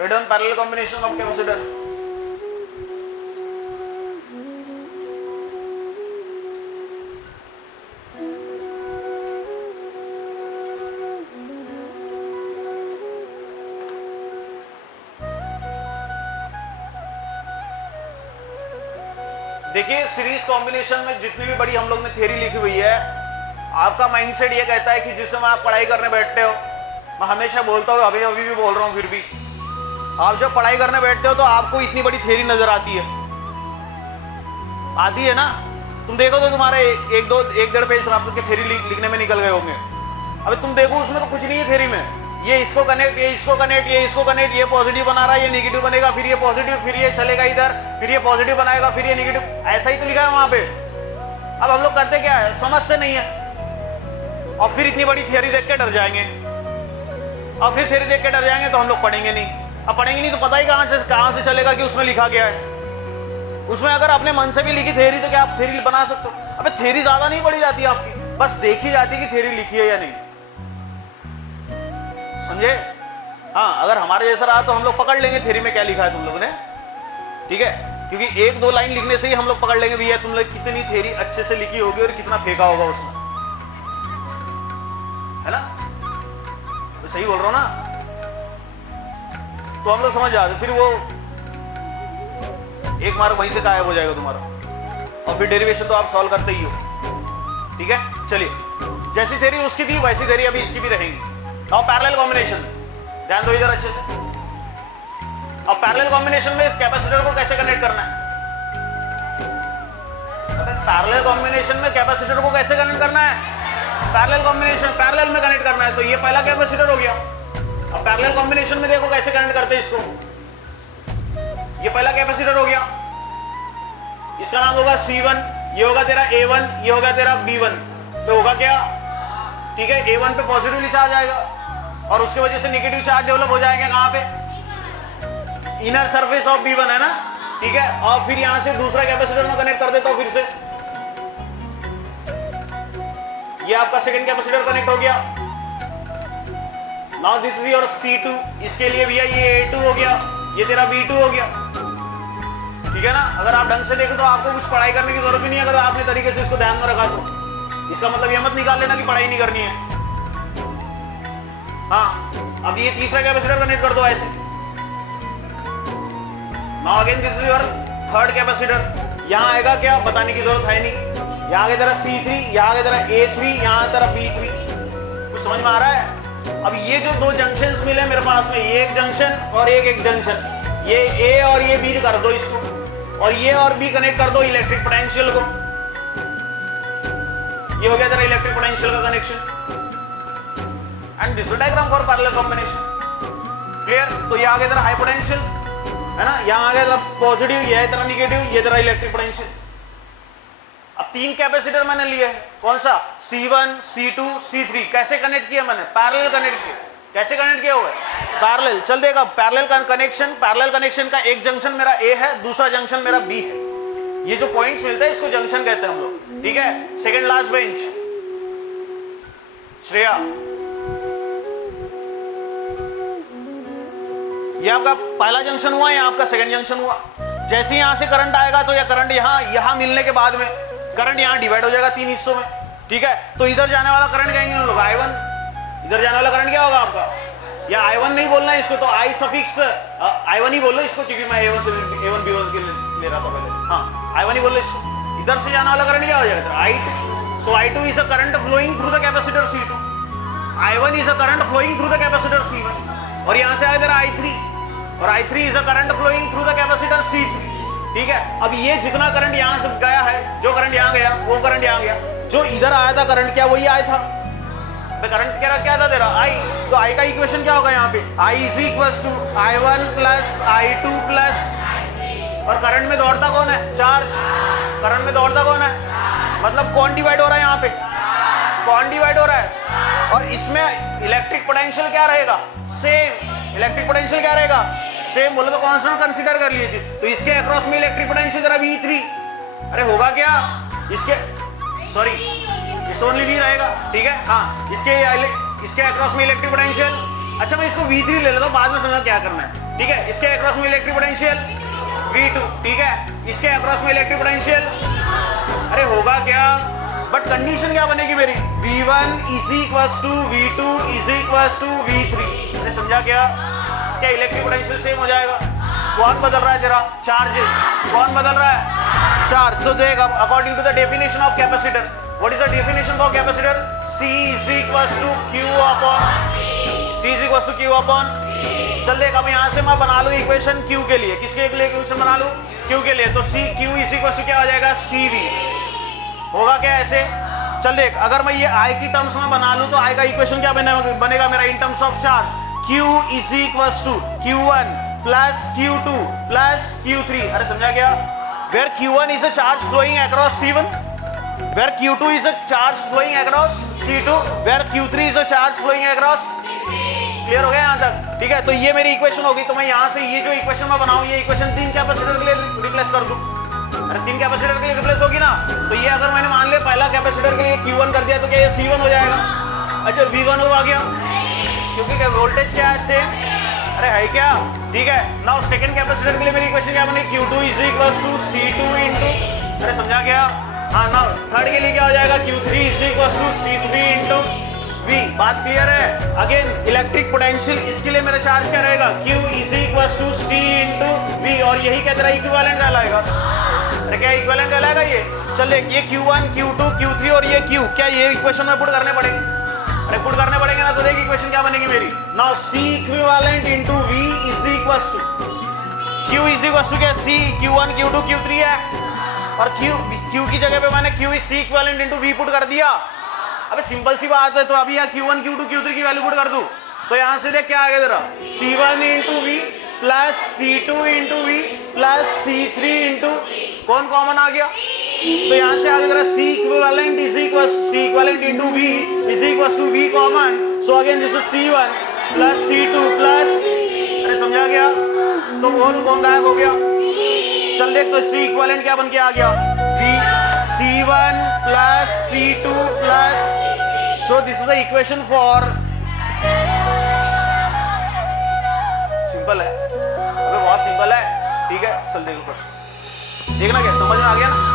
Write down parallel combination of capacitor. देखिए series combination में जितनी भी बड़ी हम लोग ने थ्योरी लिखी हुई है, आपका माइंडसेट ये कहता है कि जिस समय आप पढ़ाई करने बैठते हो, मैं हमेशा बोलता हूँ, अभी भी बोल रहा हूँ, फिर भी आप जब पढ़ाई करने बैठते हो तो आपको इतनी बड़ी थ्योरी नजर आती है ना। तुम देखो तो तुम्हारे एक डेढ़ पेज आपके थ्योरी लिखने में निकल गए होंगे। अबे तुम देखो उसमें तो कुछ नहीं है थ्योरी में, ये इसको कनेक्ट, ये इसको कनेक्ट, ये इसको कनेक्ट, ये पॉजिटिव बना रहा है, ये नेगेटिव बनेगा, फिर ये पॉजिटिव, फिर ये चलेगा इधर, फिर ये पॉजिटिव बनाएगा, फिर ये नेगेटिव, ऐसा ही तो लिखा है वहां पे। अब हम लोग करते क्या है, समझते नहीं है, और फिर इतनी बड़ी थियरी देख के डर जाएंगे, और फिर थियरी देख के डर जाएंगे तो हम लोग पढ़ेंगे नहीं। अब पढ़ेंगे नहीं तो पता ही कहां से चलेगा कि उसमें लिखा गया है। उसमें अगर अपने मन से भी लिखी थ्योरी तो क्या आप थ्योरी बना सकते हो? अबे थ्योरी ज्यादा नहीं पढ़ी जाती आपकी, बस देखी जाती है कि थ्योरी लिखी है या नहीं, समझे? हाँ, अगर हमारे जैसा रहा तो हम लोग पकड़ लेंगे थ्योरी में क्या लिखा है तुम लोगों ने, ठीक है? क्योंकि एक दो लाइन लिखने से ही हम लोग पकड़ लेंगे भैया तुम लोग कितनी थ्योरी अच्छे से लिखी होगी और कितना फेंका होगा उसमें, है ना? तो सही बोल रहा हूं ना? तो हम लोग समझ जाते, फिर वो एक मार्क वहीं से गायब हो जाएगा तुम्हारा, और फिर डेरिवेशन तो आप सॉल्व करते ही हो, ठीक है? चलिए, जैसी थ्योरी उसकी थी वैसी थ्योरी अभी इसकी भी रहेगी। अब पैरेलल कॉम्बिनेशन, ध्यान दो इधर अच्छे से। अब पैरेलल कॉम्बिनेशन में कैपेसिटर को कैसे कनेक्ट करना है? पैरेलल कॉम्बिनेशन में कैपेसिटर को कैसे कनेक्ट करना है? पैरेलल कॉम्बिनेशन, पैरेलल में कनेक्ट करना है, तो ये पहला कैपेसिटर हो गया। अब पैरेलल कॉम्बिनेशन में देखो कैसे कनेक्ट करते हैं इसको, ये पहला कैपेसिटर हो गया, इसका नाम होगा C1, ये होगा तेरा A1, ये होगा तेरा B1, तो होगा क्या, ठीक है? A1 पे पॉजिटिव चार्ज आएगा और उसके वजह से नेगेटिव चार्ज डेवलप हो जाएगा कहां पे, इनर सरफेस ऑफ B1 है ना, ठीक है? और फिर यहां से दूसरा कैपेसिटर में कनेक्ट कर देता हूं फिर से, ये आपका सेकंड कैपेसिटर कनेक्ट हो गया। Now this is your C2, इसके लिए भैया ये A2 हो गया, ये तेरा B2 हो गया, ठीक है ना? अगर आप ढंग से देखो तो आपको कुछ पढ़ाई करने की जरूरत ही नहीं है, अगर आपने तरीके से इसको ध्यान में रखा तो। इसका मतलब ये मत निकाल लेना कि पढ़ाई नहीं करनी है। हाँ, अब ये तीसरा कैपेसिटर कनेक्ट कर दो ऐसे। Now again this is your third capacitor, यहां आएगा क्या बताने की जरूरत है नहीं, यहां आगे तेरा C3, यहां आगे तेरा A3, यहां तेरा B3, कुछ समझ में आ रहा है? अब ये जो दो जंक्शंस मिले मेरे पास में, ये एक जंक्शन और एक जंक्शन, ये A और ये B कर दो इसको, और ये और B कनेक्ट कर दो इलेक्ट्रिक पोटेंशियल को, ये हो गया तेरा इलेक्ट्रिक पोटेंशियल का connection. And this diagram for parallel combination, clear? तो ये आ गया तेरा हाई पोटेंशियल, है ना? यहां आ गया तेरा पॉजिटिव, ये है तेरा नेगेटिव, ये तेरा इलेक्ट्रिक पोटेंशियल। अब तीन कैपेसिटर मैंने लिए हैं, कौन सा, C1, C2, C3, कैसे कनेक्ट किया मैंने? पैरेलल कनेक्ट किया। कैसे कनेक्ट किया हुआ है? पैरेलल। चल देगा पैरेलल कनेक्शन का एक जंक्शन मेरा A है, दूसरा जंक्शन मेरा B है। ये जो पॉइंट्स मिलते हैं इसको जंक्शन कहते हैं हम लोग, ठीक है? सेकंड लास्ट बेंच, श्रेया, ये आपका पहला जंक्शन हुआ, या आपका सेकंड जंक्शन हुआ। जैसे यहां से करंट आएगा तो यह करंट यहां मिलने के बाद में करंट यहां डिवाइड हो जाएगा तीन हिस्सों में, ठीक है? तो इधर जाने वाला करंट कहेंगे हम लोग I1, इधर जाने वाला करंट क्या होगा आपका, या I1 नहीं बोलना है इसको, तो I सफिक्स I1 ही बोल लो इसको, क्योंकि मैं A1 B1 के ले रहा था पहले। हाँ, I1 ही बोल लो इसको। इधर से जाने वाला करंट क्या हो जाएगा, I2। So I2 is a current flowing through the capacitor C2, I1 is a current flowing through the capacitor C1, और यहां से आया तेरा I3, और I3 is a current flowing through the capacitor C3, ठीक है? अब ये जितना करंट यहां से गया है, जो करंट यहां गया वो करंट यहां गया, जो इधर आया था करंट क्या वही आया था, करंट क्या था तेरा I, तो I का इक्वेशन क्या होगा यहाँ पे, I is equal to I1 plus I2 plus, और करंट में दौड़ता कौन है, चार्ज। करंट में दौड़ता कौन है, मतलब कौन डिवाइड हो रहा है यहाँ पे, कौन डिवाइड हो रहा है, और इसमें इलेक्ट्रिक पोटेंशियल क्या रहेगा, सेम। इलेक्ट्रिक पोटेंशियल क्या रहेगा, सेम। बोले तो कांस्टेंट कंसीडर कर लीजिए, तो इसके अक्रॉस में इलेक्ट्रिक पोटेंशियल जरा V3, अरे होगा क्या, इसके सॉरी इस ओनली V रहेगा, ठीक है? हाँ, इसके अक्रॉस में इलेक्ट्रिक पोटेंशियल, अच्छा मैं इसको V3 ले लेता हूँ, बाद में समझा क्या करना है, ठीक है, इसके अक्रॉस में इलेक्ट्रिक पोटेंशियल V2, ठीक है, इसके अक्रॉस में इलेक्ट्रिक पोटेंशियल, अरे होगा क्या, बट कंडीशन क्या बनेगी मेरी, V1 is equals to V2 is equals to V3। अरे समझा क्या इलेक्ट्रिक पोटेंशियल सेम हो जाएगा। कौन बदल रहा है तेरा, चार्जेस, कौन बदल रहा है, चार्ज। तो देख अब according to the definition of capacitor, what is the definition for capacitor, C is equals to Q upon, चल देख अब यहाँ से मैं बना लूँ इक्वेशन Q के लिए, किसके लिए इक्वेशन बना लूँ, Q के लिए, तो Q इज इक्वल्स टू क्या हो जाएगा, CV, होगा क्या ऐसे। चल देख अगर मैं ये I की टर्म्स में बना लूँ तो I का इक्वेशन क्या बनेगा मेरा in terms of charge, Q is equals to Q1 plus Q2 plus Q3। अरे समझा क्या, where Q1 is a charge flowing across C1, where Q2 is a charge flowing across C2, where Q3 is a charge flowing across, clear हो गया यहाँ तक, ठीक है। तो ये मेरी इक्वेशन होगी, तो मैं यहाँ से ये जो इक्वेशन मैं बनाऊँ ये इक्वेशन 3 कैपेसिटर के लिए रिप्लेस कर दूँ। अरे 3 कैपेसिटर के लिए रिप्लेस होगी ना, तो ये अगर मैंने मान लिया पहला कैपेसिटर के लिए Q1 कर दिया तो क्या ये C1 हो जाएगा, अच्छा V1 हो गया, क्योंकि वोल्टेज क्या है सेम, अरे है क्या, ठीक है। नाउ सेकंड कैपेसिटर के लिए मेरी इक्वेशन क्या बनी, Q2 is equals to C2 into, अरे समझा क्या, हाँ। नाउ थर्ड के लिए क्या हो जाएगा, Q3 is equals to C3 into V, बात क्लियर है। अगेन इलेक्ट्रिक पोटेंशियल, इसके लिए मेरा चार्ज क्या रहेगा, Q is equals to C into V, और यही क्या तेरा इक्विवेलेंट कहलाएगा, अरे क्या इक्विवेलेंट कहलाएगा ये। चल देख ये Q1 Q2 Q3 और ये Q, क्या ये इक्वेशन में पुट करने पड़ेंगे, अरे पुट करने पड़ेंगे ना, तो देख इक्वेशन क्या बनेगी मेरी, now C equivalent into V is equals to Q is equals to क्या C Q1 Q2 Q3 है, और Q की जगह पे मैंने Q is C equivalent into V put कर दिया। अबे सिंपल सी बात है, तो अभी यहाँ Q1 Q2 Q3 की वैल्यू पुट कर दूं, तो यहाँ से देख क्या आ गया तेरा, C1 into V plus C2 into V plus C3 into, कौन कॉमन आ गया, तो यहाँ से आ गया तेरा C equivalent is equals C equivalent into V is equals to V common, so again this is C1 plus C2 plus, अरे समझा गया, तो कौन गायब हो गया, चल देख तो C इक्विवेलेंट क्या बन के आ गया, V C1 plus C2 plus, so this is the equation for, simple है, अबे बहुत सिंपल है, ठीक है। चल देखो देखना क्या समझ में आ गया ना।